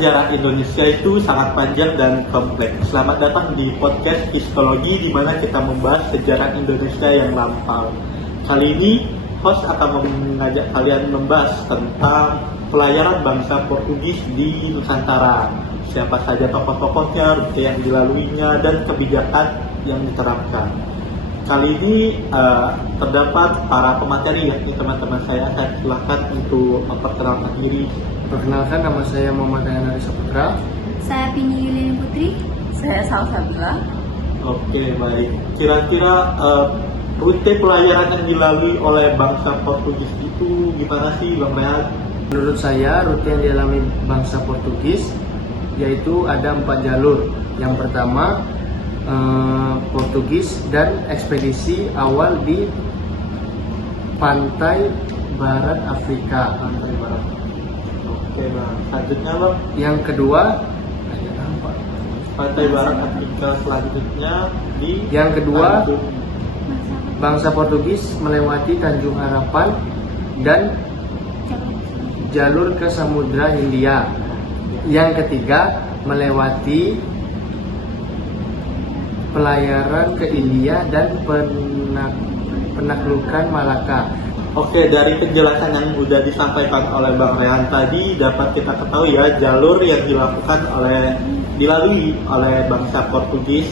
sejarah Indonesia itu sangat panjang dan kompleks. Selamat datang di podcast Histologi di mana kita membahas sejarah Indonesia yang lampau. Kali ini host akan mengajak kalian membahas tentang pelayaran bangsa Portugis di Nusantara. Siapa saja tokoh-tokohnya, rute yang dilaluinya, dan kebijakan yang diterapkan. Kali ini terdapat para pemateri, yakni teman-teman saya silakan untuk memperkenalkan diri. Perkenalkan, nama saya Muhammad Dayana Saputra. Saya Pini Yulini Putri. Saya Salsabila. Oke, baik. Kira-kira rute pelayaran yang dilalui oleh bangsa Portugis itu gimana sih, Bang Rehan? Menurut saya, rute yang dialami bangsa Portugis yaitu ada 4 jalur. Yang pertama, Portugis dan ekspedisi awal di pantai barat Afrika. Pantai Barat. Oke, Bang. Selanjutnya, Bang. Yang kedua, Pantai Barat Afrika selanjutnya di Yang kedua, Tanjung. bangsa Portugis melewati Tanjung Harapan dan jalur ke Samudra Hindia. Yang ketiga, melewati pelayaran ke India dan penaklukan Malaka. Oke, dari penjelasan yang sudah disampaikan oleh Bang Rehan tadi dapat kita ketahui ya, jalur yang dilalui oleh bangsa Portugis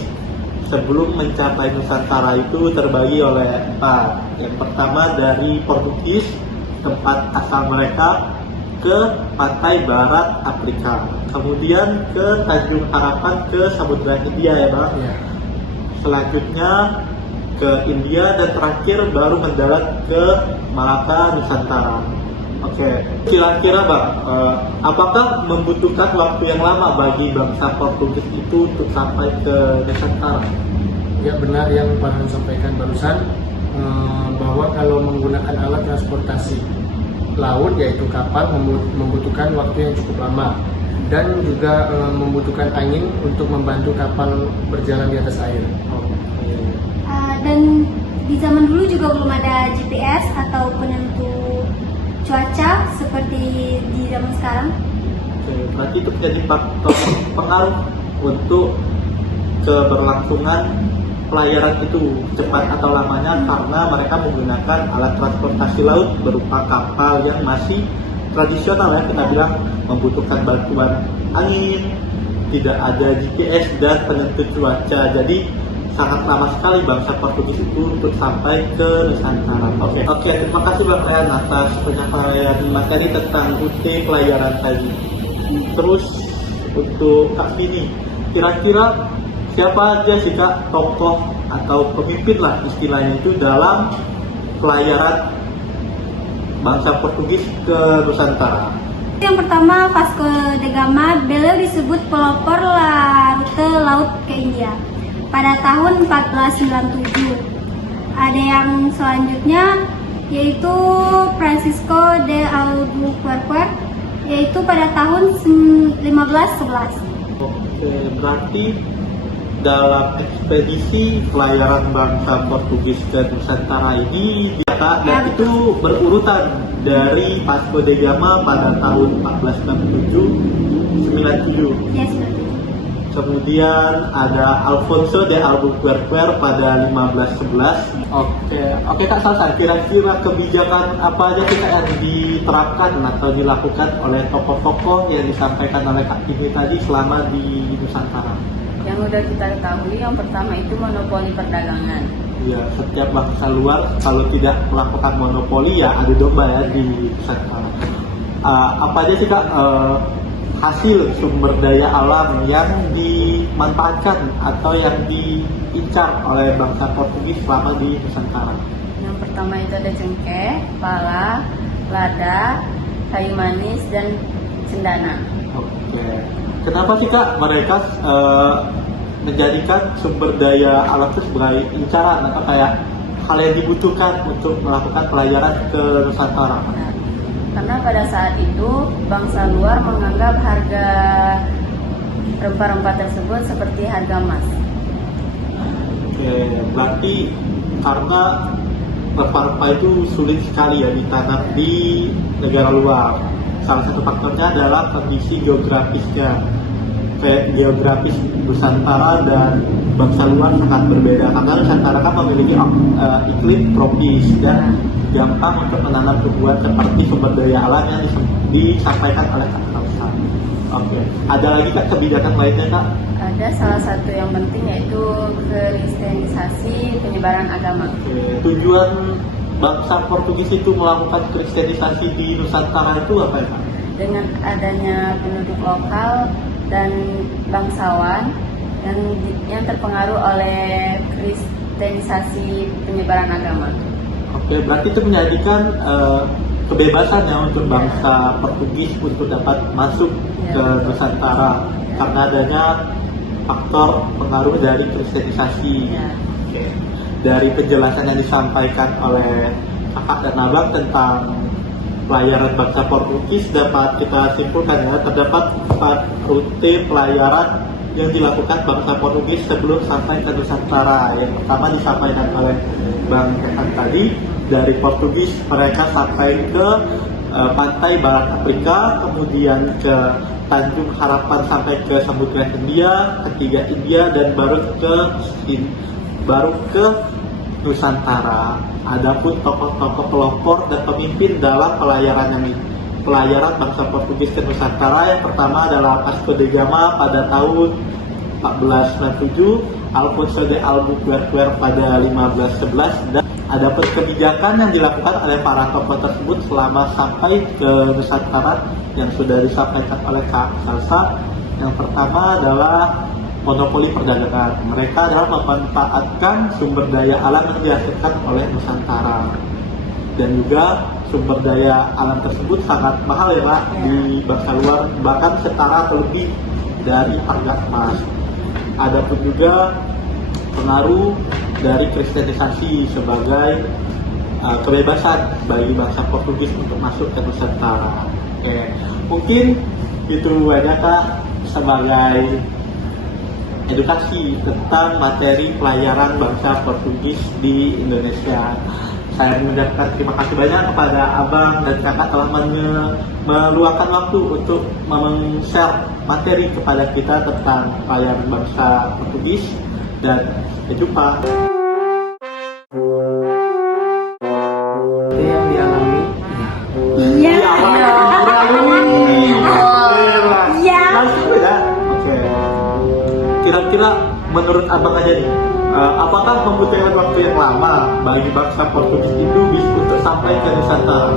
sebelum mencapai Nusantara itu terbagi oleh 4. Yang pertama dari Portugis, tempat asal mereka, ke pantai barat Afrika. Kemudian ke Tanjung Harapan, ke Samudra Hindia ya, Bang. Ya. Selanjutnya ke India dan terakhir baru mendarat ke Malaka, Nusantara. Oke, kira-kira Bang, apakah membutuhkan waktu yang lama bagi bangsa Portugis itu untuk sampai ke Nusantara? Ya, benar yang Pak Han sampaikan barusan, bahwa kalau menggunakan alat transportasi laut yaitu kapal membutuhkan waktu yang cukup lama dan juga membutuhkan angin untuk membantu kapal berjalan di atas air. Dan di zaman dulu juga belum ada GPS atau penentu cuaca seperti di zaman sekarang. Oke, berarti itu menjadi faktor pengaruh untuk keberlangsungan pelayaran itu cepat atau lamanya karena mereka menggunakan alat transportasi laut berupa kapal yang masih tradisional ya, kita bilang membutuhkan bantuan angin, tidak ada GPS dan penentu cuaca, jadi sangat lama sekali bangsa Portugis itu untuk sampai ke Nusantara. Oke, terima kasih Bang Rehan atas penyampaian materi tentang rute pelayaran tadi. Terus untuk Kak Vini, kira-kira siapa aja sih Kak tokoh atau pemimpin lah istilahnya itu dalam pelayaran bangsa Portugis ke Nusantara? Yang pertama, Vasco da Gama, beliau disebut pelopor rute laut ke India pada tahun 1497. Ada yang selanjutnya yaitu Francisco de Albuquerque, yaitu pada tahun 1511. Oke, berarti dalam ekspedisi pelayaran bangsa Portugis ke Nusantara ini dan itu berurutan dari Vasco da Gama pada tahun 1467. Ya, seperti itu. Kemudian ada Alfonso de Albuquerque pada 1511. Oke Kak Salsa, kira-kira kebijakan apa aja kita yang diterapkan atau dilakukan oleh tokoh-tokoh yang disampaikan oleh Kak Timi tadi selama di Nusantara? Yang sudah kita ketahui, yang pertama itu monopoli perdagangan. Ya, setiap bangsa luar kalau tidak melakukan monopoli ya adu domba ya di Nusantara. Apa aja sih Kak hasil sumber daya alam yang dimanfaatkan atau yang diincar oleh bangsa Portugis selama di Nusantara? Yang pertama itu ada cengkeh, pala, lada, kayu manis, dan cendana. Oke. Kenapa sih Kak mereka menjadikan sumber daya alam itu sebagai incaran atau kayak hal yang dibutuhkan untuk melakukan pelayaran ke Nusantara? Karena pada saat itu bangsa luar menganggap harga rempah-rempah tersebut seperti harga emas. Oke, berarti karena rempah-rempah itu sulit sekali ya ditanam di negara luar, salah satu faktornya adalah kondisi geografisnya. Kayak geografis Nusantara dan bangsa luar sangat berbeda karena Nusantara kan memiliki iklim tropis dan gampang untuk menanam tumbuhan seperti sumber daya alam yang disampaikan oleh Kak Salsa. Oke, ada lagi Kak kebijakan lainnya Kak? Ada salah satu yang penting yaitu kristenisasi penyebaran agama. Oke, tujuan bangsa Portugis itu melakukan kristenisasi di Nusantara itu apa ya Kak? Dengan adanya penduduk lokal dan bangsawan yang terpengaruh oleh kristenisasi penyebaran agama. Oke, berarti itu menjadikan kebebasan ya untuk bangsa Portugis untuk dapat masuk ke Nusantara karena adanya faktor pengaruh dari kristenisasi. Oke. Dari penjelasan yang disampaikan oleh kakak dan abang tentang pelayaran bangsa Portugis dapat kita simpulkan ya terdapat 4 rute pelayaran yang dilakukan bangsa Portugis sebelum sampai ke Nusantara. Yang pertama disampaikan oleh Bang Ketan tadi, dari Portugis mereka sampai ke pantai barat Afrika, kemudian ke Tanjung Harapan sampai ke Samudra Hindia, ketiga India, dan baru ke Nusantara. Adapun tokoh-tokoh pelopor dan pemimpin dalam pelayaran bangsa Portugis ke Nusantara yang pertama adalah Vasco da Gama pada tahun 1497, Alfonso de Albuquerque pada 1511, dan adapun kebijakan yang dilakukan oleh para tokoh tersebut selama sampai ke Nusantara yang sudah disampaikan oleh Kak Salsa. Yang pertama adalah monopoli perdagangan. Mereka adalah memanfaatkan sumber daya alam yang dihasilkan oleh Nusantara. Dan juga sumber daya alam tersebut sangat mahal ya Pak di bangsa luar, bahkan setara atau lebih dari harga emas. Adapun juga pengaruh dari kristenisasi sebagai kebebasan bagi bangsa Portugis untuk masuk ke Nusantara. Oke, mungkin itu aja sebagai edukasi tentang materi pelayaran bangsa Portugis di Indonesia. Saya mengucapkan terima kasih banyak kepada abang dan kakak telah meluangkan waktu untuk men-share materi kepada kita tentang pelayaran bangsa Portugis, dan sampai jumpa. Yang dialami Iya. Iya. Oke. Kira-kira menurut abang aja nih, apakah membutuhkan waktu yang lama bagi bangsa Portugis itu bisa untuk sampai ke Nusantara?